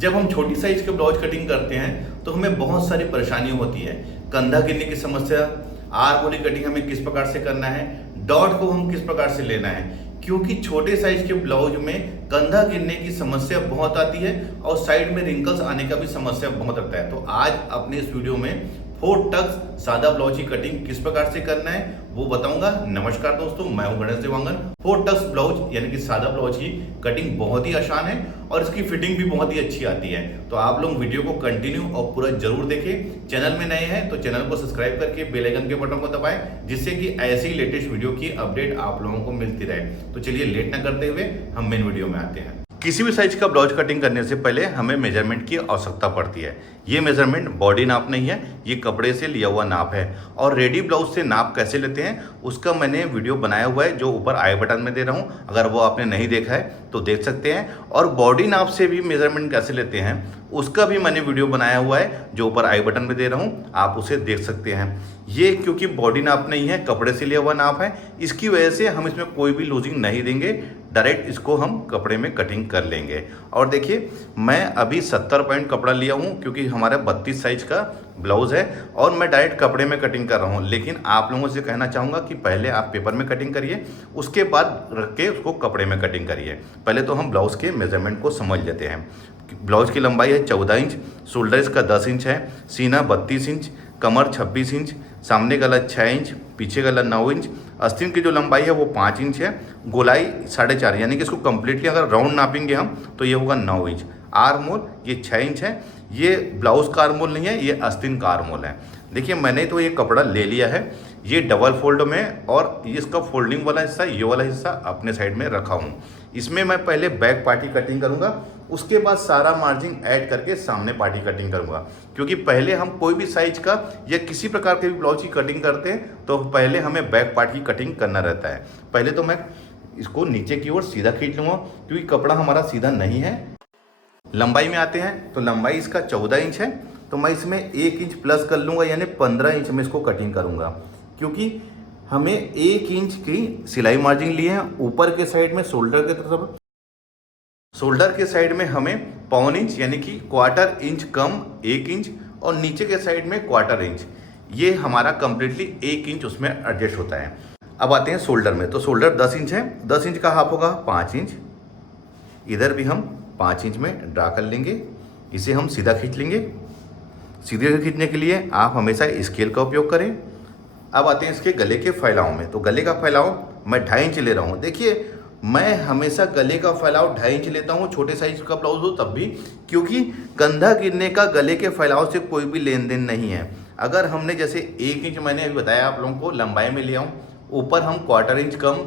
जब हम छोटी साइज के ब्लाउज कटिंग करते हैं तो हमें बहुत सारी परेशानी होती है। कंधा गिरने की समस्या, आर्म होल की कटिंग हमें किस प्रकार से करना है, डॉट को हम किस प्रकार से लेना है, क्योंकि छोटे साइज के ब्लाउज में कंधा गिरने की समस्या बहुत आती है और साइड में रिंकल्स आने का भी समस्या बहुत आता है। तो आज अपने इस वीडियो में 4 टक्स सादा ब्लाउज की कटिंग किस प्रकार से करना है वो बताऊंगा। नमस्कार दोस्तों, मैं हूं गणेश देवांगन। 4 टक्स ब्लाउज यानी कि सादा ब्लाउज की कटिंग बहुत ही आसान है और इसकी फिटिंग भी बहुत ही अच्छी आती है। तो आप लोग वीडियो को कंटिन्यू और पूरा जरूर देखें। चैनल में नए हैं तो चैनल को सब्सक्राइब करके बेल आइकन के बटन को दबाएं, जिससे कि ऐसी लेटेस्ट वीडियो की अपडेट आप लोगों को मिलती रहे। तो चलिए लेट ना करते हुए हम मेन वीडियो में आते हैं। किसी भी साइज का ब्लाउज कटिंग करने से पहले हमें मेजरमेंट की आवश्यकता पड़ती है। ये मेजरमेंट बॉडी नाप नहीं है, ये कपड़े से लिया हुआ नाप है। और रेडी ब्लाउज से नाप कैसे लेते हैं उसका मैंने वीडियो बनाया हुआ है, जो ऊपर आई बटन में दे रहा हूँ। अगर वो आपने नहीं देखा है तो देख सकते हैं। और बॉडी नाप से भी मेजरमेंट कैसे लेते हैं उसका भी मैंने वीडियो बनाया हुआ है, जो ऊपर आई बटन में दे रहा हूँ, आप उसे देख सकते हैं। ये क्योंकि बॉडी नाप नहीं है, कपड़े से लिया हुआ नाप है, इसकी वजह से हम इसमें कोई भी लूजिंग नहीं देंगे, डायरेक्ट इसको हम कपड़े में कटिंग कर लेंगे। और देखिए, मैं अभी 70 पॉइंट कपड़ा लिया हूँ क्योंकि हमारा 32 साइज का ब्लाउज है और मैं डायरेक्ट कपड़े में कटिंग कर रहा हूँ। लेकिन आप लोगों से कहना चाहूँगा कि पहले आप पेपर में कटिंग करिए, उसके बाद रख के उसको कपड़े में कटिंग करिए। पहले तो हम ब्लाउज के मेजरमेंट को समझ लेते हैं। ब्लाउज की लंबाई है 14 इंच, शोल्डर इसका 10 इंच है, सीना 32 इंच, कमर 26 इंच, सामने गला 6 इंच, पीछे गला 9 इंच, आस्तीन की जो लंबाई है वो 5 इंच है, गोलाई 4.5, यानी कि इसको कम्प्लीटली अगर राउंड नापेंगे हम तो ये होगा 9 इंच। आर्म होल ये 6 इंच है। ये ब्लाउज का आर्म होल नहीं है, ये आस्तीन का आर्म होल है। देखिए, मैंने तो ये कपड़ा ले लिया है, ये डबल फोल्ड में, और ये इसका फोल्डिंग वाला हिस्सा, ये वाला हिस्सा अपने साइड में रखा हूँ। इसमें मैं पहले बैक पार्टी कटिंग करूँगा, उसके बाद सारा मार्जिन ऐड करके सामने पार्टी कटिंग करूँगा। क्योंकि पहले हम कोई भी साइज का या किसी प्रकार के भी ब्लाउज की कटिंग करते हैं तो पहले हमें बैक पार्ट की कटिंग करना रहता है। पहले तो मैं इसको नीचे की ओर सीधा खींच लूँगा, क्योंकि कपड़ा हमारा सीधा नहीं है। लंबाई में आते हैं तो लंबाई इसका 14 इंच है, तो मैं इसमें 1 इंच प्लस कर लूँगा, यानी 15 इंच में इसको कटिंग करूँगा। क्योंकि हमें 1 इंच की सिलाई मार्जिन लिए हैं ऊपर के साइड में, शोल्डर के तरफ। शोल्डर के साइड में हमें 1/4 इंच यानी कि क्वार्टर इंच कम 1 इंच, और नीचे के साइड में क्वार्टर इंच, ये हमारा कंप्लीटली 1 इंच उसमें एडजस्ट होता है। अब आते हैं शोल्डर में, तो शोल्डर 10 इंच है, 10 इंच का हाफ होगा 5 इंच। इधर भी हम 5 इंच में ड्रा कर लेंगे, इसे हम सीधा खींच लेंगे। सीधे खींचने के लिए आप हमेशा स्केल का उपयोग करें। अब आते हैं इसके गले के फैलाव में, तो गले का फैलाव मैं 2.5 इंच ले रहा हूँ। देखिए, मैं हमेशा गले का फैलाव 2.5 इंच लेता हूँ, छोटे साइज का ब्लाउज हो तब भी, क्योंकि कंधा गिरने का गले के फैलाव से कोई भी लेन देन नहीं है। अगर हमने जैसे 1 इंच मैंने अभी बताया आप लोगों को लंबाई में लिया हूँ, ऊपर हम क्वार्टर इंच कम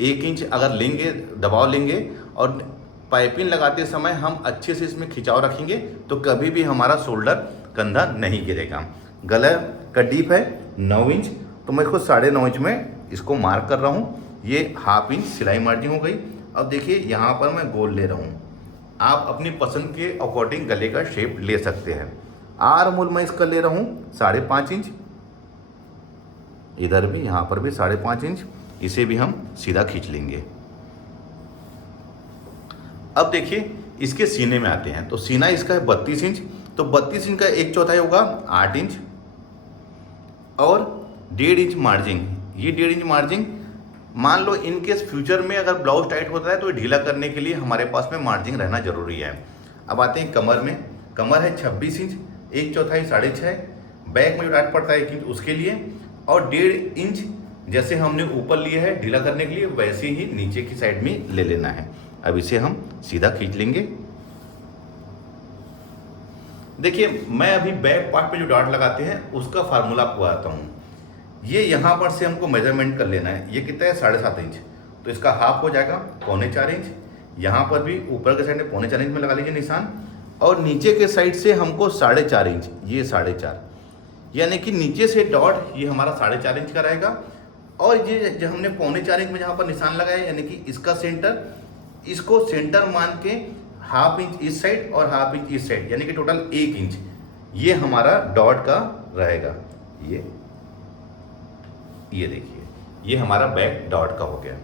1 इंच अगर लेंगे, दबाव लेंगे, और पाइपिंग लगाते समय हम अच्छे से इसमें खिंचाव रखेंगे, तो कभी भी हमारा शोल्डर कंधा नहीं गिरेगा। गला का डीप है 9 इंच, तो मैं इसको 9.5 इंच में इसको मार्क कर रहा हूँ। ये ½ इंच सिलाई मार्जिन हो गई। अब देखिए, यहाँ पर मैं गोल ले रहा हूँ, आप अपनी पसंद के अकॉर्डिंग गले का शेप ले सकते हैं। आर्म होल मैं इसका ले रहा हूँ 5.5 इंच, इधर भी, यहाँ पर भी 5.5 इंच, इसे भी हम सीधा खींच लेंगे। अब देखिए, इसके सीने में आते हैं, तो सीना इसका है 32 इंच, तो 32 इंच का 1/4 होगा 8 इंच, और 1.5 इंच मार्जिन। ये 1.5 इंच मार्जिन, मान लो इन केस फ्यूचर में अगर ब्लाउज टाइट होता है तो ढीला करने के लिए हमारे पास में मार्जिन रहना जरूरी है। अब आते हैं कमर में, कमर है 26 इंच, 1/4 6.5, बैक में जो डाट पड़ता है 1 इंच उसके लिए, और 1.5 इंच जैसे हमने ऊपर लिया है ढीला करने के लिए, वैसे ही नीचे की साइड में ले लेना है। अब इसे हम सीधा खींच लेंगे। देखिए, मैं अभी बैक पार्ट पे जो डाट लगाते हैं उसका फार्मूला आपको बताता हूँ। ये यहाँ पर से हमको मेजरमेंट कर लेना है। ये कितना है 7.5 इंच, तो इसका हाफ हो जाएगा 3.25 इंच। यहाँ पर भी ऊपर के साइड में 3.25 इंच में लगा लीजिए निशान, और नीचे के साइड से हमको 4.5 इंच, ये 4.5, यानी कि नीचे से डॉट ये हमारा 4.5 इंच का रहेगा। और ये जो हमने 3.25 इंच में जहाँ पर निशान लगाया, यानी कि इसका सेंटर, इसको सेंटर मान के ½ इंच इस साइड और ½ इंच इस साइड, यानी कि टोटल 1 इंच ये हमारा डॉट का रहेगा। ये देखिए, ये हमारा बैक डॉट का हो गया।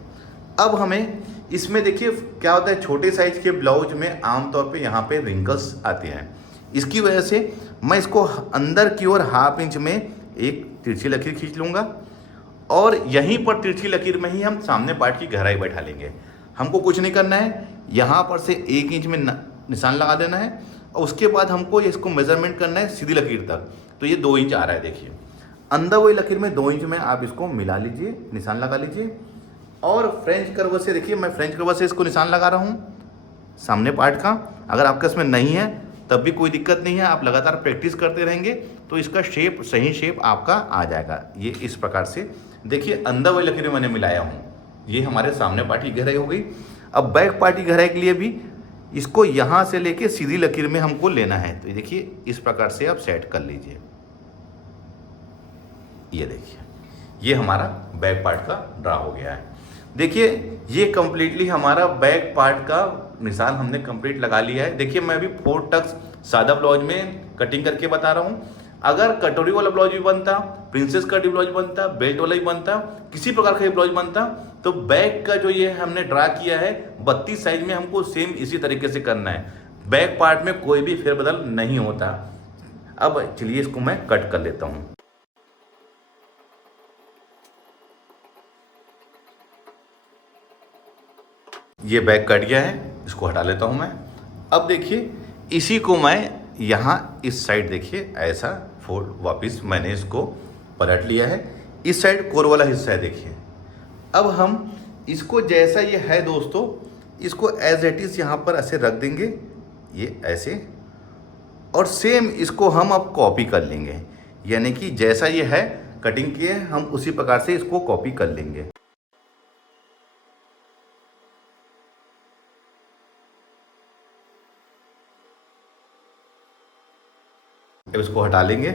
अब हमें इसमें देखिए क्या होता है, छोटे साइज के ब्लाउज में आमतौर पे यहाँ पे रिंकल्स आते हैं। इसकी वजह से मैं इसको अंदर की ओर 1/2 इंच में एक तिरछी लकीर खींच लूँगा और यहीं पर तिरछी लकीर में ही हम सामने पार्ट की गहराई बैठा लेंगे। हमको कुछ नहीं करना है, यहाँ पर से 1 इंच में निशान लगा देना है और उसके बाद हमको इसको मेजरमेंट करना है सीधी लकीर तक। तो ये 2 इंच आ रहा है, देखिए अंदर वही लकीर में 2 इंच में आप इसको मिला लीजिए, निशान लगा लीजिए। और फ्रेंच कर्व से देखिए, मैं फ्रेंच कर्व से इसको निशान लगा रहा हूँ सामने पार्ट का। अगर आपके इसमें नहीं है तब भी कोई दिक्कत नहीं है, आप लगातार प्रैक्टिस करते रहेंगे तो इसका शेप, सही शेप आपका आ जाएगा। ये इस प्रकार से देखिए अंदर वही लकीर में मैंने मिलाया हूँ। ये हमारे सामने पार्ट की गहराई हो गई। अब बैक पार्ट की गहराई के लिए भी इसको यहाँ से लेके सीधी लकीर में हमको लेना है। तो देखिए इस प्रकार से आप सेट कर लीजिए। ये देखिए ये हमारा बैक पार्ट का ड्रा हो गया है। देखिए ये कंप्लीटली हमारा बैक पार्ट का निशान हमने कंप्लीट लगा लिया है। देखिए मैं अभी 4 टक्स सादा ब्लाउज में कटिंग करके बता रहा हूँ। अगर कटोरी वाला ब्लाउज भी बनता, प्रिंसेस कट ब्लाउज बनता, बेल्ट वाला भी बनता, किसी प्रकार का ब्लाउज बनता, तो बैक का जो ये हमने ड्रा किया है 32 साइज में हमको सेम इसी तरीके से करना है। बैक पार्ट में कोई भी फेरबदल नहीं होता। अब चलिए इसको मैं कट कर लेता हूँ। ये बैक कट गया है, इसको हटा लेता हूँ मैं। अब देखिए इसी को मैं यहाँ इस साइड देखिए ऐसा फोल्ड, वापस मैंने इसको पलट लिया है। इस साइड कोर वाला हिस्सा है देखिए। अब हम इसको जैसा ये है दोस्तों, इसको एज इट इज़ यहाँ पर ऐसे रख देंगे, ये ऐसे, और सेम इसको हम अब कॉपी कर लेंगे। यानी कि जैसा ये है कटिंग किए हम उसी प्रकार से इसको कॉपी कर लेंगे। अब इसको हटा लेंगे।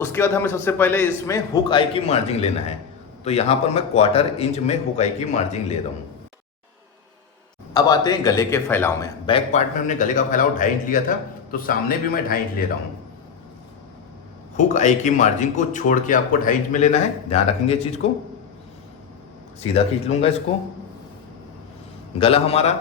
उसके बाद हमें सबसे पहले इसमें हुक आई की मार्जिंग लेना है। तो यहाँ पर मैं 1/4 इंच में हुक आई की मार्जिंग ले रहा हूँ। अब आते हैं गले के फैलाव में। बैक पार्ट में हमने गले का फैलाव 2.5 इंच लिया था, तो सामने भी मैं 2.5 इंच ले रहा हूँ। हुक आई की मार्जिंग को छोड़ के आपको 2.5 इंच में लेना है, ध्यान रखेंगे इस चीज़ को। सीधा खींच लूँगा इसको। गला हमारा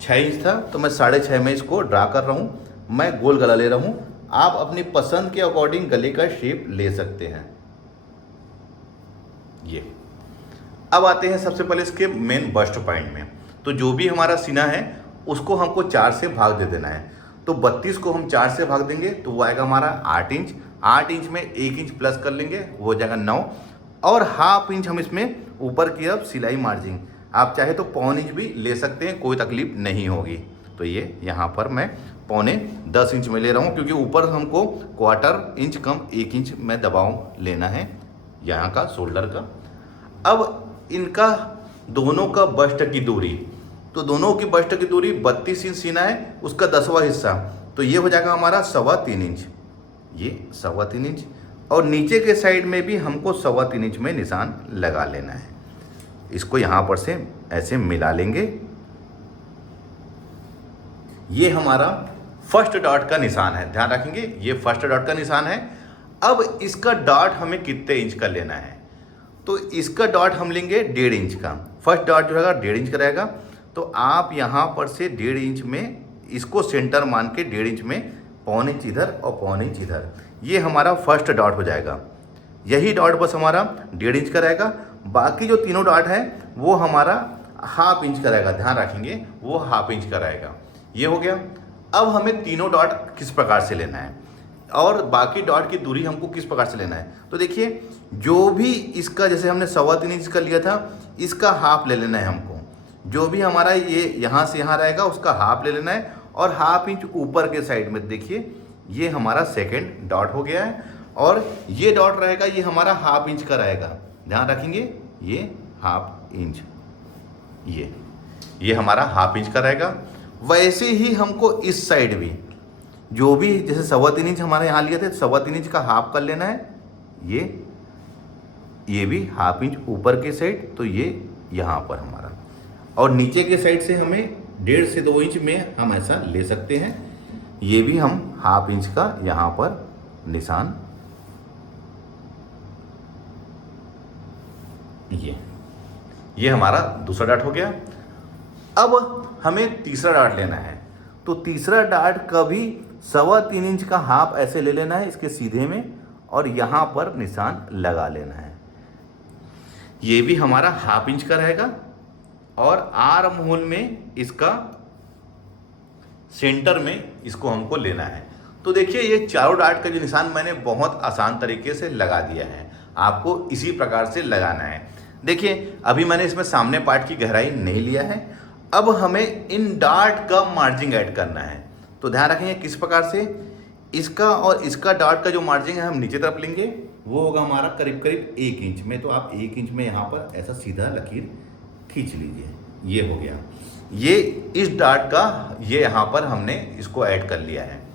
6 इंच था, तो मैं 6.5 में इसको ड्रा कर रहा हूँ। मैं गोल गला ले रहा हूँ। आप अपनी पसंद के अकॉर्डिंग गले का शेप ले सकते हैं। ये अब आते हैं सबसे पहले इसके मेन बस्ट पॉइंट में। तो जो भी हमारा सीना है उसको हमको 4 से भाग दे देना है। तो 32 को हम 4 से भाग देंगे तो वो आएगा हमारा 8 इंच। 8 इंच में 1 इंच प्लस कर लेंगे, वो हो जाएगा 9। और 1/2 इंच हम इसमें ऊपर की अब सिलाई मार्जिंग, आप चाहे तो 1/4 इंच भी ले सकते हैं, कोई तकलीफ नहीं होगी। तो ये यहाँ पर मैं 9.25 इंच में ले रहा हूँ, क्योंकि ऊपर हमको 1/4 इंच कम 1 इंच में दबाव लेना है यहाँ का शोल्डर का। अब इनका दोनों का बस्ट की दूरी, तो दोनों की बस्ट की दूरी 32 इंच सीना है, उसका 10वां हिस्सा, तो ये हो जाएगा हमारा 3.25 इंच। ये 3.25 इंच। और नीचे के साइड में भी हमको 3.25 इंच में निशान लगा लेना है। इसको यहाँ पर से ऐसे मिला लेंगे। ये हमारा फर्स्ट डॉट का निशान है, ध्यान रखेंगे ये फर्स्ट डॉट का निशान है। अब इसका डॉट हमें कितने इंच का लेना है, तो इसका डॉट हम लेंगे 1.5 इंच का। फर्स्ट डॉट जो रहेगा 1.5 इंच का रहेगा। तो आप यहाँ पर से 1.5 इंच में इसको सेंटर मान के 1.5 इंच में 1/4 इंच इधर और 1/4 इंच इधर, ये हमारा फर्स्ट डॉट हो जाएगा। यही डॉट बस हमारा 1.5 इंच का रहेगा। बाकी जो तीनों डॉट है वो हमारा 1/2 इंच का रहेगा, ध्यान रखेंगे वो 1/2 इंच का रहेगा। ये हो गया। अब हमें तीनों डॉट किस प्रकार से लेना है और बाकी डॉट की दूरी हमको किस प्रकार से लेना है। तो देखिए जो भी इसका, जैसे हमने 3.25 इंच का लिया था, इसका हाफ ले लेना है हमको। जो भी हमारा ये यहाँ से यहाँ रहेगा उसका हाफ ले लेना है। और 1/2 इंच ऊपर के साइड में देखिए ये हमारा सेकेंड डॉट हो गया है। और ये डॉट रहेगा ये हमारा 1/2 इंच का रहेगा, ध्यान रखेंगे ये 1/2 इंच, ये हमारा 1/2 इंच का रहेगा। वैसे ही हमको इस साइड भी जो भी, जैसे 3.25 इंच हमारे यहाँ लिए थे, 3.25 इंच का हाफ कर लेना है। ये भी 1/2 इंच ऊपर के साइड, तो ये यहाँ पर हमारा, और नीचे के साइड से हमें 1.5 से 2 इंच में हम ऐसा ले सकते हैं। ये भी हम 1/2 इंच का यहाँ पर निशान, ये हमारा दूसरा डॉट हो गया। अब हमें तीसरा डार्ट लेना है, तो तीसरा डार्ट का भी 3.25 इंच का हाफ ऐसे ले लेना है इसके सीधे में, और यहाँ पर निशान लगा लेना है। ये भी हमारा 1/2 इंच का रहेगा, और आर्म होल में इसका सेंटर में इसको हमको लेना है। तो देखिए ये चारों डार्ट का जो निशान मैंने बहुत आसान तरीके से लगा दिया है, आपको इसी प्रकार से लगाना है। देखिए अभी मैंने इसमें सामने पार्ट की गहराई नहीं लिया है, अब हमें इन डार्ट का मार्जिंग ऐड करना है। तो ध्यान रखेंगे किस प्रकार से, इसका और इसका डार्ट का जो मार्जिंग है हम नीचे तरफ लेंगे, वो होगा हमारा करीब करीब 1 इंच में। तो आप 1 इंच में यहाँ पर ऐसा सीधा लकीर खींच लीजिए, ये हो गया। ये इस डार्ट का ये यहाँ पर हमने इसको ऐड कर लिया है।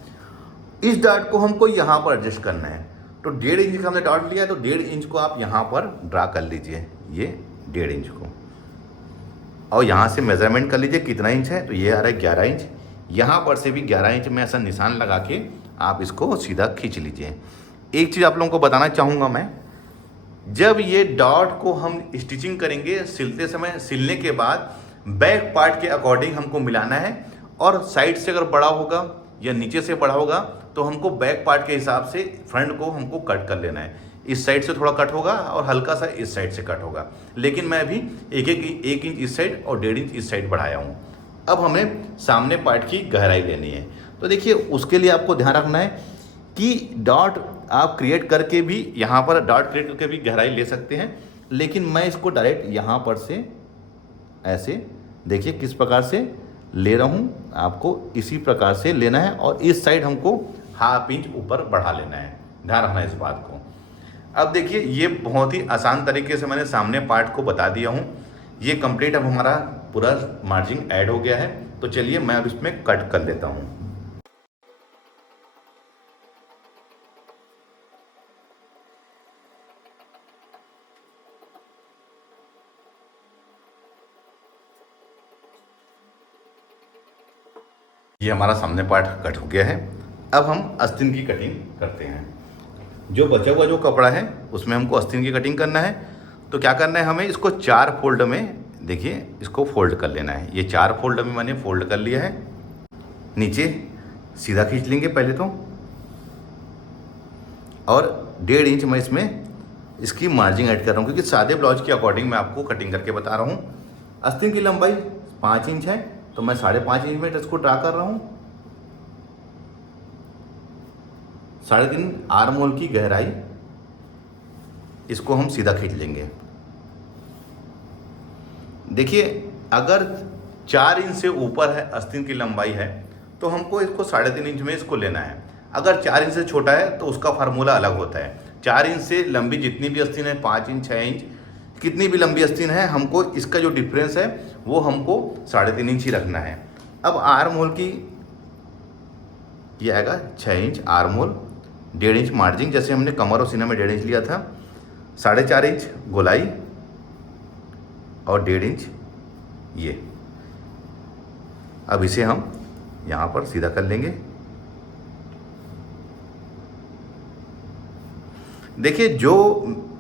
इस डार्ट को हमको यहाँ पर एडजस्ट करना है, तो 1.5 इंच का हमने डार्ट लिया है, तो 1.5 इंच को आप यहाँ पर ड्रा कर लीजिए, ये 1.5 इंच को, और यहाँ से मेजरमेंट कर लीजिए कितना इंच है, तो ये आ रहा है 11 इंच। यहाँ पर से भी 11 इंच में ऐसा निशान लगा के आप इसको सीधा खींच लीजिए। एक चीज़ आप लोगों को बताना चाहूँगा मैं, जब ये डॉट को हम स्टिचिंग करेंगे सिलते समय, सिलने के बाद बैक पार्ट के अकॉर्डिंग हमको मिलाना है, और साइड से अगर बड़ा होगा या नीचे से बड़ा होगा तो हमको बैक पार्ट के हिसाब से फ्रंट को हमको कट कर लेना है। इस साइड से थोड़ा कट होगा और हल्का सा इस साइड से कट होगा, लेकिन मैं अभी 1 इंच इस साइड और 1.5 इंच इस साइड बढ़ाया हूँ। अब हमें सामने पार्ट की गहराई लेनी है, तो देखिए उसके लिए आपको ध्यान रखना है कि डॉट आप क्रिएट करके भी, यहाँ पर डॉट क्रिएट करके भी गहराई ले सकते हैं, लेकिन मैं इसको डायरेक्ट यहाँ पर से ऐसे देखिए किस प्रकार से ले रहा हूँ, आपको इसी प्रकार से लेना है, और इस साइड हमको 1/2 इंच ऊपर बढ़ा लेना है, ध्यान रखना है इस बात को। अब देखिए ये बहुत ही आसान तरीके से मैंने सामने पार्ट को बता दिया हूँ। ये कंप्लीट अब हमारा पूरा मार्जिंग ऐड हो गया है, तो चलिए मैं अब इसमें कट कर लेता हूँ। ये हमारा सामने पार्ट कट हो गया है। अब हम आस्तीन की कटिंग करते हैं। जो बचा हुआ जो कपड़ा है उसमें हमको आस्तीन की कटिंग करना है, तो क्या करना है, हमें इसको 4 फोल्ड में, देखिए इसको फोल्ड कर लेना है। ये 4 फोल्ड में मैंने फोल्ड कर लिया है। नीचे सीधा खींच लेंगे पहले तो, और 1.5 इंच मैं इसमें इसकी मार्जिंग ऐड कर रहा हूँ, क्योंकि सादे ब्लाउज के अकॉर्डिंग मैं आपको कटिंग करके बता रहा हूँ। आस्तीन की लंबाई 5 इंच है, तो मैं 5.5 इंच में इसको ड्रा कर रहा हूँ। 3.5 आर्म होल की गहराई, इसको हम सीधा खींच लेंगे। देखिए अगर 4 इंच से ऊपर है आस्तीन की लंबाई है, तो हमको इसको 3.5 इंच में इसको लेना है। अगर 4 इंच से छोटा है तो उसका फार्मूला अलग होता है। 4 इंच से लंबी जितनी भी आस्तीन है, 5 इंच 6 इंच कितनी भी लंबी आस्तीन है, हमको इसका जो डिफरेंस है वो हमको 3.5 इंच ही रखना है। अब आर्म होल की ये आएगा 6 inch arm hole, 1.5 inch margin, जैसे हमने कमर और सीना में 1.5 इंच लिया था, 4.5 इंच गोलाई और 1.5 इंच ये। अब इसे हम यहाँ पर सीधा कर लेंगे। देखिए जो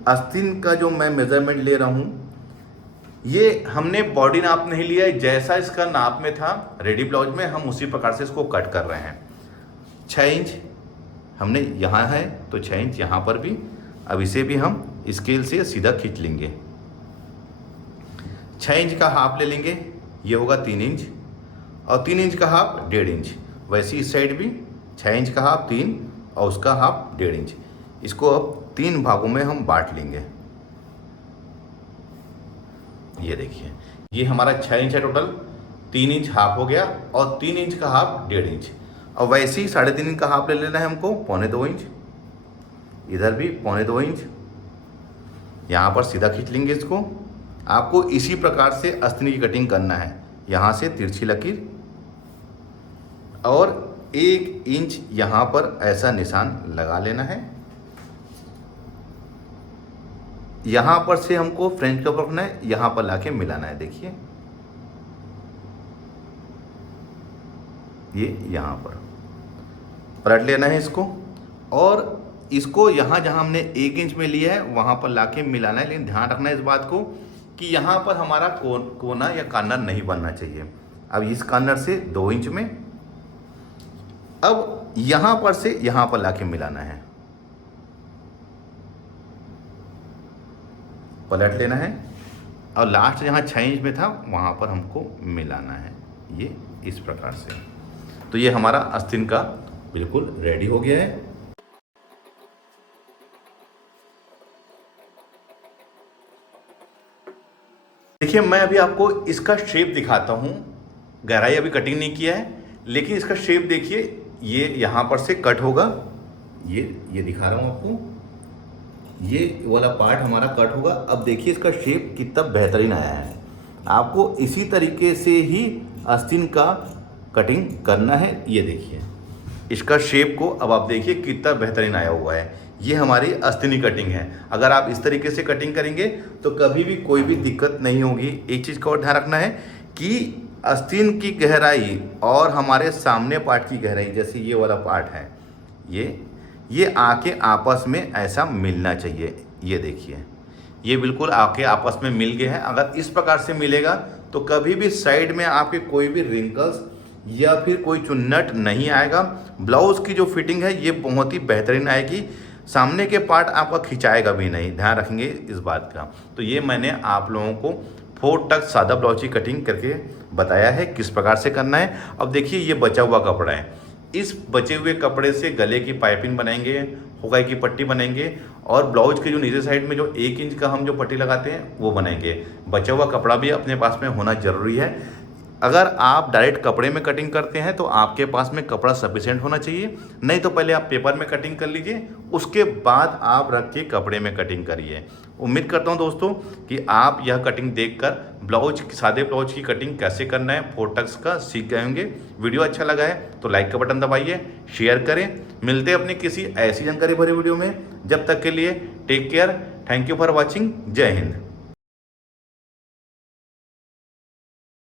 आस्तीन का जो मैं मेजरमेंट ले रहा हूँ, ये हमने बॉडी नाप नहीं लिया है, जैसा इसका नाप में था रेडी ब्लाउज में हम उसी प्रकार से इसको कट कर रहे हैं। 6 इंच हमने यहाँ है, तो 6 इंच यहाँ पर भी। अब इसे भी हम स्केल से सीधा खींच लेंगे। 6 इंच का हाफ ले लेंगे, ये होगा 3 इंच, और 3 इंच का हाफ 1.5 इंच। वैसे इस साइड भी 6 इंच का हाफ 3 और उसका हाफ 1.5 इंच। इसको अब 3 भागों में हम बांट लेंगे। ये देखिए ये हमारा 6 इंच है टोटल, 3 इंच हाफ हो गया, और 3 इंच का हाफ 1.5 इंच। और वैसे ही 3.5 इंच का हाफ ले लेना है हमको, 1.25 इंच। इधर भी 1.25 इंच, यहाँ पर सीधा खींच लेंगे इसको। आपको इसी प्रकार से आस्तीन की कटिंग करना है। यहाँ से तिरछी लकीर और 1 इंच यहाँ पर ऐसा निशान लगा लेना है। यहाँ पर से हमको फ्रेंच कप रखना है, यहाँ पर लाके मिलाना है। देखिए ये यहाँ पर पलट लेना है इसको, और इसको यहाँ जहाँ हमने 1 इंच में लिया है वहाँ पर लाके मिलाना है। लेकिन ध्यान रखना है इस बात को कि यहाँ पर हमारा कोना या कॉर्नर नहीं बनना चाहिए। अब इस कॉर्नर से 2 इंच में, अब यहाँ पर से यहाँ पर लाके मिलाना है, पलट लेना है और लास्ट जहाँ 6 इंच में था वहाँ पर हमको मिलाना है, ये इस प्रकार से। तो ये हमारा आस्तीन का बिल्कुल रेडी हो गया है। देखिए मैं अभी आपको इसका शेप दिखाता हूँ। गहराई अभी कटिंग नहीं किया है, लेकिन इसका शेप देखिए, ये यहाँ पर से कट होगा, ये दिखा रहा हूँ आपको, ये वाला पार्ट हमारा कट होगा। अब देखिए इसका शेप कितना बेहतरीन आया है। आपको इसी तरीके से ही आस्तीन का कटिंग करना है। ये देखिए इसका शेप को अब आप देखिए कितना बेहतरीन आया हुआ है। ये हमारी आस्तीनी कटिंग है। अगर आप इस तरीके से कटिंग करेंगे तो कभी भी कोई भी दिक्कत नहीं होगी। एक चीज़ का और ध्यान रखना है कि आस्तीन की गहराई और हमारे सामने पार्ट की गहराई, जैसे ये वाला पार्ट है, ये आके आपस में ऐसा मिलना चाहिए। ये देखिए ये बिल्कुल आके आपस में मिल गए हैं। अगर इस प्रकार से मिलेगा तो कभी भी साइड में आपके कोई भी रिंकल्स या फिर कोई चुन्नट नहीं आएगा। ब्लाउज़ की जो फिटिंग है ये बहुत ही बेहतरीन आएगी। सामने के पार्ट आपका खिंचाएगा भी नहीं, ध्यान रखेंगे इस बात का। तो ये मैंने आप लोगों को 4 टक सादा ब्लाउज की कटिंग करके बताया है किस प्रकार से करना है। अब देखिए ये बचा हुआ कपड़ा है, इस बचे हुए कपड़े से गले की पाइपिंग बनाएंगे, हुकाई की पट्टी बनाएंगे और ब्लाउज के जो नीचे साइड में जो 1 इंच का हम जो पट्टी लगाते हैं वो बनाएंगे। बचा हुआ कपड़ा भी अपने पास में होना ज़रूरी है। अगर आप डायरेक्ट कपड़े में कटिंग करते हैं तो आपके पास में कपड़ा सफिशिएंट होना चाहिए, नहीं तो पहले आप पेपर में कटिंग कर लीजिए, उसके बाद आप रख के कपड़े में कटिंग करिए। उम्मीद करता हूं दोस्तों कि आप यह कटिंग देखकर सादे ब्लाउज की कटिंग कैसे करना है 4 टक्स का सीख गए होंगे। वीडियो अच्छा लगा है तो लाइक का बटन दबाइए, शेयर करें। मिलते हैं अपनी किसी ऐसी जानकारी भरी वीडियो में। जब तक के लिए take care, thank you for watching, जय हिंद।